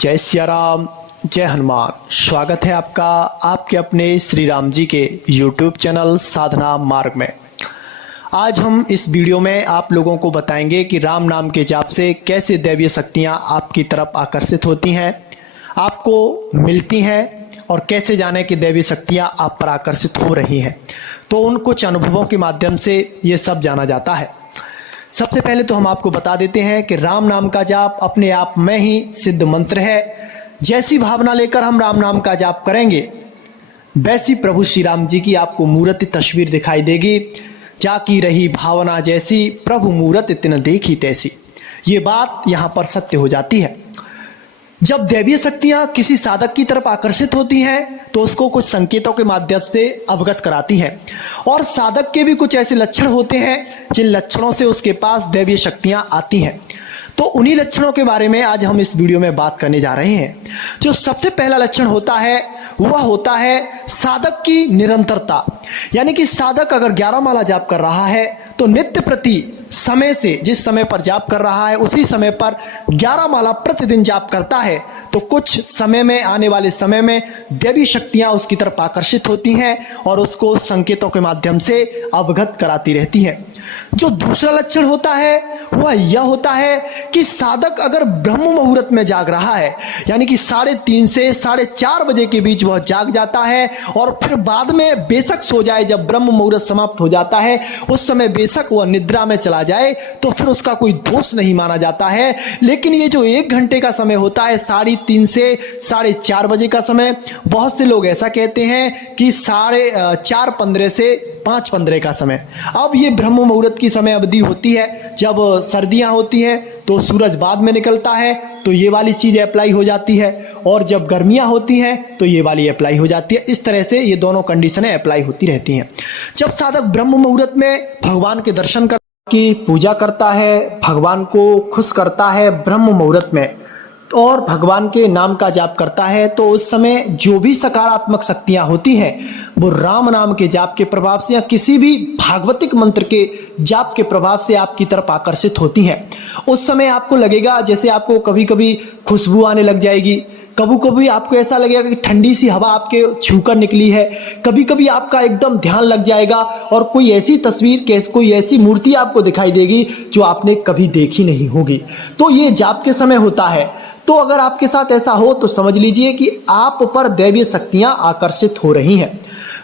जय सिया राम, जय हनुमान। स्वागत है आपका आपके अपने श्री राम जी के YouTube चैनल साधना मार्ग में। आज हम इस वीडियो में आप लोगों को बताएंगे कि राम नाम के जाप से कैसे दैवीय शक्तियां आपकी तरफ आकर्षित होती हैं, आपको मिलती हैं और कैसे जाने कि दैवीय शक्तियां आप पर आकर्षित हो रही हैं। तो उन कुछ अनुभवों के माध्यम से ये सब जाना जाता है। सबसे पहले तो हम आपको बता देते हैं कि राम नाम का जाप अपने आप में ही सिद्ध मंत्र है। जैसी भावना लेकर हम राम नाम का जाप करेंगे वैसी प्रभु श्री राम जी की आपको मूर्ति तस्वीर दिखाई देगी। जाकी रही भावना जैसी, प्रभु मूरत तिन देखी तैसी। ये बात यहाँ पर सत्य हो जाती है। जब दैवीय शक्तियां किसी साधक की तरफ आकर्षित होती हैं तो उसको कुछ संकेतों के माध्यम से अवगत कराती हैं, और साधक के भी कुछ ऐसे लक्षण होते हैं जिन लक्षणों से उसके पास दैवीय शक्तियां आती हैं। तो उन्हीं लक्षणों के बारे में आज हम इस वीडियो में बात करने जा रहे हैं। जो सबसे पहला लक्षण होता है वह होता है साधक की निरंतरता। यानी कि साधक अगर 11 माला जाप कर रहा है तो नित्य प्रति समय से, जिस समय पर जाप कर रहा है उसी समय पर 11 माला प्रतिदिन जाप करता है, तो कुछ समय में, आने वाले समय में दैवी शक्तियां उसकी तरफ आकर्षित होती हैं और उसको संकेतों के माध्यम से अवगत कराती रहती हैं। जो दूसरा लक्षण होता है वह यह होता है कि साधक अगर ब्रह्म मुहूर्त में जाग रहा है, यानी कि 3:30 से 4:30 बजे के बीच वह जाग जाता है और फिर बाद में बेशक सो जाए, जब ब्रह्म मुहूर्त समाप्त हो जाता है उस समय बेशक वह निद्रा में चला जाए तो फिर उसका कोई दोष नहीं माना जाता है। लेकिन ये जो 1 घंटे का समय होता है, 3:30 से 4:30 बजे का समय, बहुत से लोग ऐसा कहते हैं कि 4:15 से 5:15 का समय। अब ये ब्रह्म मुहूर्त की समय अवधि होती है। जब सर्दियां होती हैं तो सूरज बाद में निकलता है तो ये वाली चीज अप्लाई हो जाती है, और जब गर्मियां होती हैं तो ये वाली अप्लाई हो जाती है। इस तरह से ये दोनों कंडीशनें अप्लाई होती रहती हैं। जब साधक ब्रह्म मुहूर्त में भगवान के दर्शन की पूजा करता है, भगवान को खुश करता है ब्रह्म मुहूर्त में, और भगवान के नाम का जाप करता है, तो उस समय जो भी सकारात्मक शक्तियां होती हैं वो राम नाम के जाप के प्रभाव से या किसी भी भागवतिक मंत्र के जाप के प्रभाव से आपकी तरफ आकर्षित होती हैं। उस समय आपको लगेगा जैसे आपको कभी कभी खुशबू आने लग जाएगी, कभी कभी आपको ऐसा लगेगा कि ठंडी सी हवा आपके छूकर निकली है, कभी कभी आपका एकदम ध्यान लग जाएगा और कोई ऐसी तस्वीर, कोई ऐसी मूर्ति आपको दिखाई देगी जो आपने कभी देखी नहीं होगी। तो ये जाप के समय होता है। तो अगर आपके साथ ऐसा हो तो समझ लीजिए कि आप पर दैवीय शक्तियां आकर्षित हो रही हैं।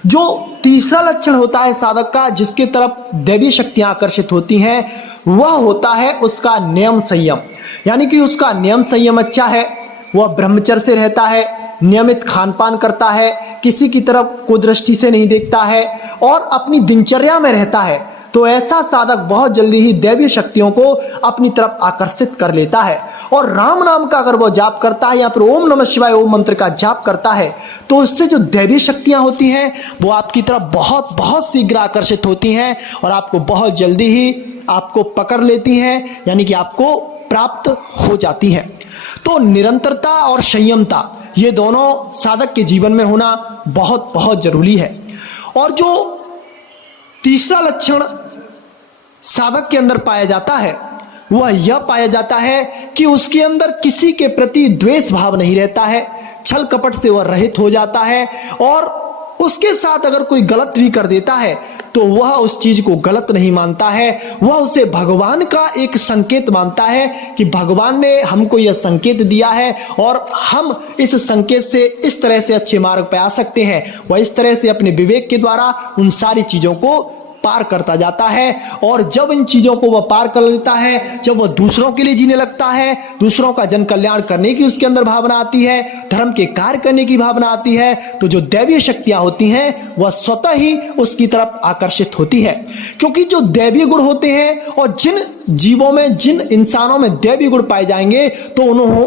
जो तीसरा लक्षण होता है साधक का जिसके तरफ दैवीय शक्तियां आकर्षित होती हैं, वह होता है उसका नियम संयम। यानी कि उसका नियम संयम अच्छा है, वह ब्रह्मचर्य से रहता है, नियमित खान पान करता है, किसी की तरफ कुदृष्टि से नहीं देखता है और अपनी दिनचर्या में रहता है, तो ऐसा साधक बहुत जल्दी ही दैवीय शक्तियों को अपनी तरफ आकर्षित कर लेता है। और राम नाम का अगर वो जाप करता है या फिर ओम नमः शिवाय ओम मंत्र का जाप करता है तो उससे जो दैवीय शक्तियां होती हैं वो आपकी तरफ बहुत बहुत शीघ्र आकर्षित होती हैं और आपको बहुत जल्दी ही आपको पकड़ लेती हैं, यानी कि आपको प्राप्त हो जाती हैं। तो निरंतरता और संयमता ये दोनों साधक के जीवन में होना बहुत बहुत जरूरी है। और जो तीसरा लक्षण साधक के अंदर पाया जाता है वह यह पाया जाता है कि उसके अंदर किसी के प्रति द्वेष भाव नहीं रहता है, छल कपट से वह रहित हो जाता है, और उसके साथ अगर कोई गलत भी कर देता है तो वह उस चीज को गलत नहीं मानता है, वह उसे भगवान का एक संकेत मानता है कि भगवान ने हमको यह संकेत दिया है और हम इस संकेत से इस तरह से अच्छे मार्ग पे आ सकते हैं। वह इस तरह से अपने विवेक के द्वारा उन सारी चीजों को पार करता जाता है, और जब इन चीजों को वह पार कर लेता है, जब वह दूसरों के लिए जीने लगता है, दूसरों का जन कल्याण करने की उसके अंदर भावना आती है, धर्म के कार्य करने की भावना आती है, तो जो दैवीय शक्तियां होती हैं वह स्वतः ही उसकी तरफ आकर्षित होती है। क्योंकि जो दैवीय गुण होते हैं और जिन जीवों में, जिन इंसानों में दैवीय गुण पाए जाएंगे तो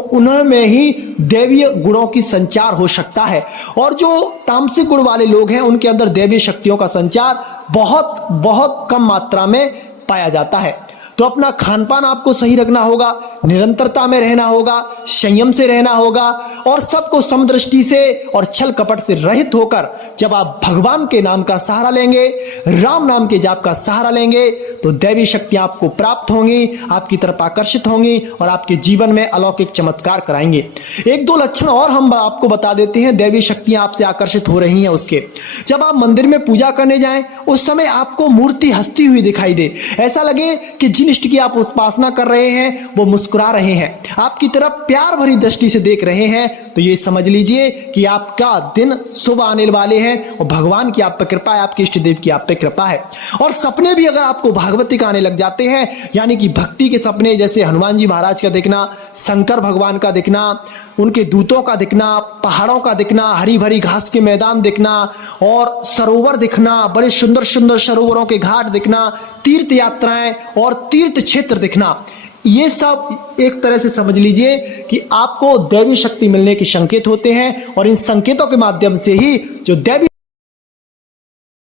उनमें ही दैवीय गुणों की संचार हो सकता है, और जो तामसिक गुण वाले लोग हैं उनके अंदर दैवीय शक्तियों का संचार बहुत बहुत कम मात्रा में पाया जाता है। तो अपना खान पान आपको सही रखना होगा, निरंतरता में रहना होगा, संयम से रहना होगा और सबको समदृष्टि से और छल कपट से रहित होकर जब आप भगवान के नाम का सहारा लेंगे, राम नाम के जाप का सहारा लेंगे, तो दैवी शक्तियां आपको प्राप्त होंगी, आपकी तरफ आकर्षित होंगी और आपके जीवन में अलौकिक चमत्कार कराएंगे। एक दो लक्षण और हम आपको बता देते हैं दैवी शक्तियां आपसे आकर्षित हो रही हैं उसके। जब आप मंदिर में पूजा करने जाएं, उस समय आपको मूर्ति हंसती हुई दिखाई दे, ऐसा लगे कि जिन इष्ट की आप उपासना कर रहे हैं वो मुस्कुरा रहे हैं, आपकी तरफ प्यार भरी दृष्टि से देख रहे हैं, तो ये समझ लीजिए कि आपका दिन शुभ आने वाले हैं और भगवान की आप पर कृपा है, आपके इष्ट देव की आप पर कृपा है। और सपने भी अगर आपको भागवतिक आने लग जाते हैं, यानी कि भक्ति के सपने, जैसे हनुमान जी महाराज का दिखना, शंकर भगवान का दिखना, उनके दूतों का दिखना, पहाड़ों का दिखना, हरी भरी घास के मैदान दिखना और सरोवर दिखना, बड़े सुंदर सुंदर सरोवरों के घाट दिखना, तीर्थ यात्राएं और तीर्थ क्षेत्र दिखना, ये सब एक तरह से समझ लीजिए कि आपको दैवी शक्ति मिलने के संकेत होते हैं और इन संकेतों के माध्यम से ही जो दैवी